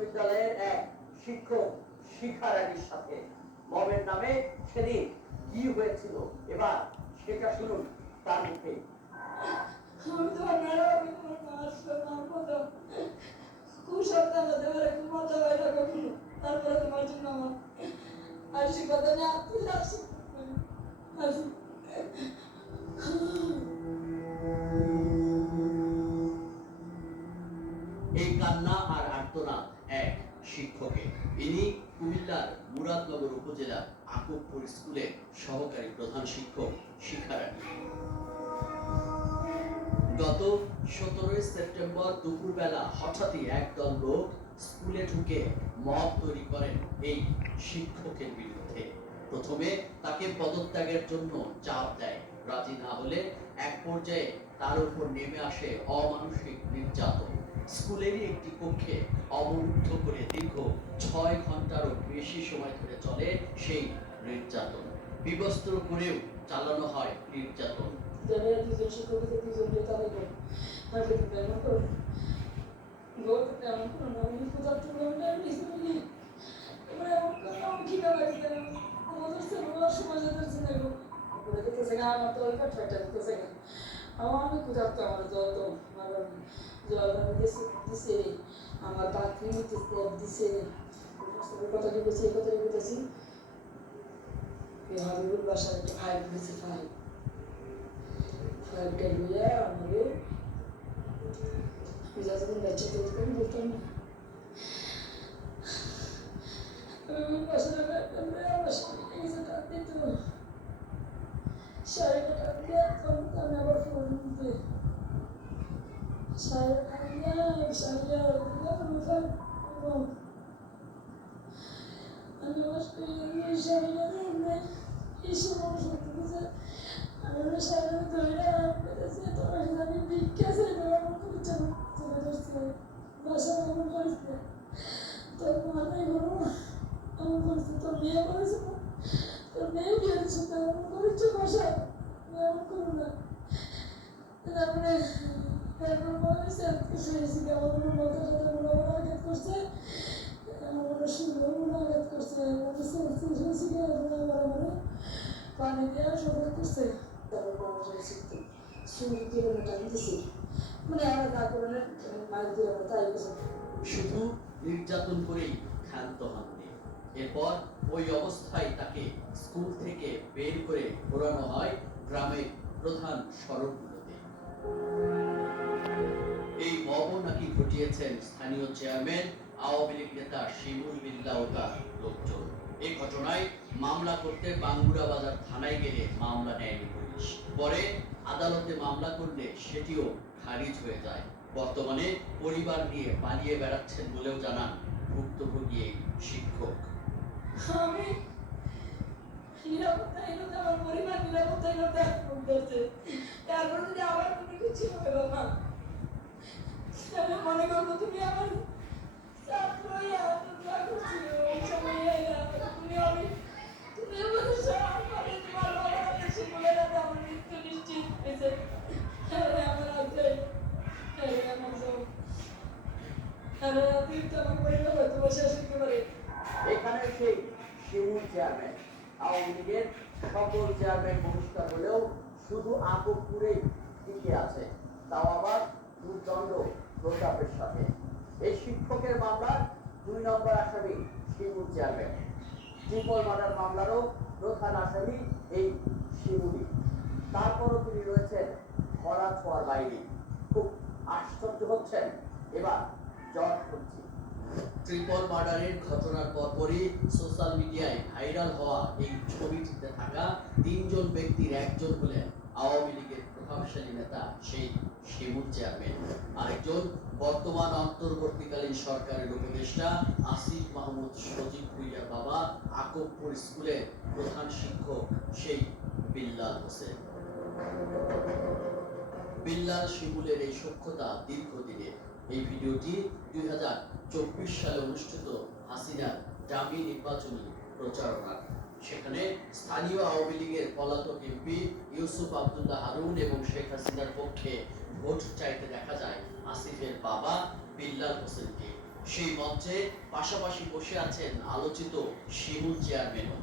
বিদ্যালয়ের এক শিক্ষক শিক্ষারানীর সাথে মবের নামে সেদিন কি হয়েছিল এবার সেটা শুনুন তার মুখে। আমি তোমার ম্যাডাম, আমি তোমার মা আসলে মার মতো খুব সাবধান হতে পারে, খুব মাথা বাইরে কখনো। তারপরে তোমার জন্য আমার আসি কথা নিয়ে আপনি আসি আসি। এই কান্না আর আর্তনাদ এক শিক্ষকের। ইনি কুমিল্লার মুরাদনগর উপজেলার আকুবপুর স্কুলের সহকারী প্রধান শিক্ষক শিখারানী। গত 17 সেপ্টেম্বর দুপুরবেলা হঠাৎই একদল লোক স্কুলে ঢুকে মব তৈরি করেন এই শিক্ষকের বিরুদ্ধে। প্রথমে তাকে পদত্যাগের জন্য চাপ দেয়, রাজি না হলে এক পর্যায়ে তার উপর নেমে আসে অমানসিক নির্যাতন। স্কুলেরই একটি কক্ষে অবরুদ্ধ করে দীর্ঘ 6 ঘন্টারও বেশি সময় ধরে চলে সেই নির্যাতন। বিবস্ত্র করেও চালানো হয় নির্যাতন। দুজন শিক্ষককে দুজনকে তাদের এমন করো গৌরবটা এমন করো না, আমি ক্ষুধার্ত আমি তোমরা এমন করো না, আমি খিদা লাগছে আমাদের সেগুলোর সময় যেতেছে না গো করে দিতেছে গা, আমার তো ওই কাঠটা দিতেছে গা, আমি ক্ষুধার্ত, আমার জল তো আমার জল আমি দিছে আমার বাকি দিছে কথা লিখেছি, এই কথা লিখেছি হাবিবুর বাসার একটা ফাইল দিয়েছে, ফাইলটা নিয়ে আমাদের যতদিন বাচ্চা তৈরি করি বলতাম না বাসার আমার সামনে গেছে টান দিত, শাড়িটা টান দিয়ে আমি আবার ফোন দিয়ে শাড়িটা টান দিয়ে শাড়িটা আমি শাড়িটা এই সময় সত্যি দিয়েছে, আমি শাড়িটা ধরে পেরেছি, তোমার সাথে আমি ভিক্ষা ছেড়ে আমার খুব চলে ধরছে বাসা এমন করেছে, তোর মাথায় ঘুরো এমন করেছে, তোর মেয়ে করেছে না, তোর মেয়ে বিয়েছে তো এমন করেছে বাসায়, এমন করো না। তারপরে এরপর বলেছে শুয়েছি কেমন মাথা সাথে মনে আঘাত করছে, আমার সুন্দর মনে আঘাত করছে, শুয়েছি কেমন পানি দেওয়া সবাই করছে, তারপর সুন্দর কিলোমিটার দিছি মানে আমরা না করে মাছ দিয়ে আমরা তাই গেছে। শুধু নির্যাতন করেই ক্ষান্ত হননি। এরপর ওই অবস্থায় তাকে স্কুল থেকে বের করে ঘোরানো হয় গ্রামের প্রধান সড়কগুলোতে। এই মব নাকি ঘটিয়েছেন স্থানীয় চেয়ারম্যান আওয়ামী লীগ নেতা শিমুল বিল্লাহ ও তার লোকজন। এই ঘটনায় মামলা করতে বাঙ্গুরা বাজার থানায় গেলে মামলা নেয়নি পুলিশ। পরে আদালতে মামলা করলে সেটিও খারিজ হয়ে যায়। বর্তমানে পরিবার নিয়ে পালিয়ে বেড়াচ্ছেন বলেও জানান ভুক্তভোগী এই শিক্ষক। আমি নিরাপত্তাহীনতা, আমার পরিবার নিরাপত্তাহীনতা করছে, তারপর যদি আবার কোনো কিছু হবে বাবা আমি মনে করবো তুমি আমার ছাত্র করছিল ওই সময় তুমি আমি তুমি আমাদের সবাই তোমার বাবা দেশে বলে যাতে আমার মৃত্যু নিশ্চিত হয়েছে, আমার আছে আমার সব অতিরিক্ত আমার পরিবার হয়তো বসে শিখতে পারে। এখানে সেই শিমুল চেয়ারম্যান আওয়ামী লীগের সকল চেয়ারম্যান বহিষ্কার হলেও শুধু আকুবপুরেই টিকে আছে, তাও আবার দুর্দণ্ড প্রতাপের সাথে। এই শিক্ষকের মামলার 2 নম্বর আসামি শিমুল চেয়ারম্যান, ট্রিপল মার্ডার মামলারও প্রধান আসামি এই শিমুলই। তারপরও তিনি রয়েছেন ধরা ছোঁয়ার বাইরে। খুব আশ্চর্য হচ্ছেন এবার জজ করছি। ট্রিপল মার্ডারের ঘটনার পরপরই সোশ্যাল মিডিয়ায় ভাইরাল হওয়া এই ছবিটিতে থাকা 3 জন ব্যক্তির একজন হলেন আওয়ামী লীগের প্রভাবশালী নেতা সেই শিমুল চেয়ারম্যান। আরেকজন বর্তমান অন্তর্বর্তীকালীন সরকারের উপদেষ্টা আসিফ মাহমুদ সজীব ভুইয়ার বাবা, আকুবপুর স্কুলের প্রধান শিক্ষক সেই বিল্লাল হোসেন। বিল্লাল শিমুলের এই সখ্যতা দীর্ঘদিনের। এই ভিডিওটি 2024 সালে অনুষ্ঠিত হাসিনার ডামি নির্বাচনী প্রচারণা। সেখানে স্থানীয় আওয়ামী লীগের পলাতক এমপি ইউসুফ আব্দুল্লাহ হারুন এবং শেখ হাসিনার পক্ষে ভোট চাইতে দেখা যায় আসিফের বাবা বিল্লাল হোসেনকে। সেই মঞ্চে পাশাপাশি বসে আছেন আলোচিত শিমুল চেয়ারম্যানও।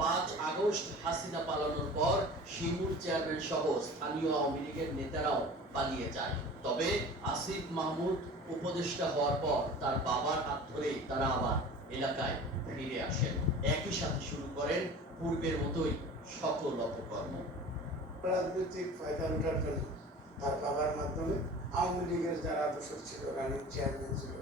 5 আগস্ট হাসিনা পালানোর পর শিমুল চেয়ারম্যান সহ স্থানীয় আওয়ামী লীগের নেতারাও পালিয়ে যায়। তবে আসিফ মাহমুদ উপদেষ্টা হওয়ার পর তার বাবার হাত ধরেই তারা আবার এলাকায় ফিরে আসেন। একই সাথে শুরু করেন পূর্বের মতোই সকল অপকর্ম। রাজনৈতিক ফায়দা ওঠার জন্য তার বাবার মাধ্যমে আওয়ামী লীগের যারা দোষর ছিল, রানিং চেয়ারম্যান ছিল,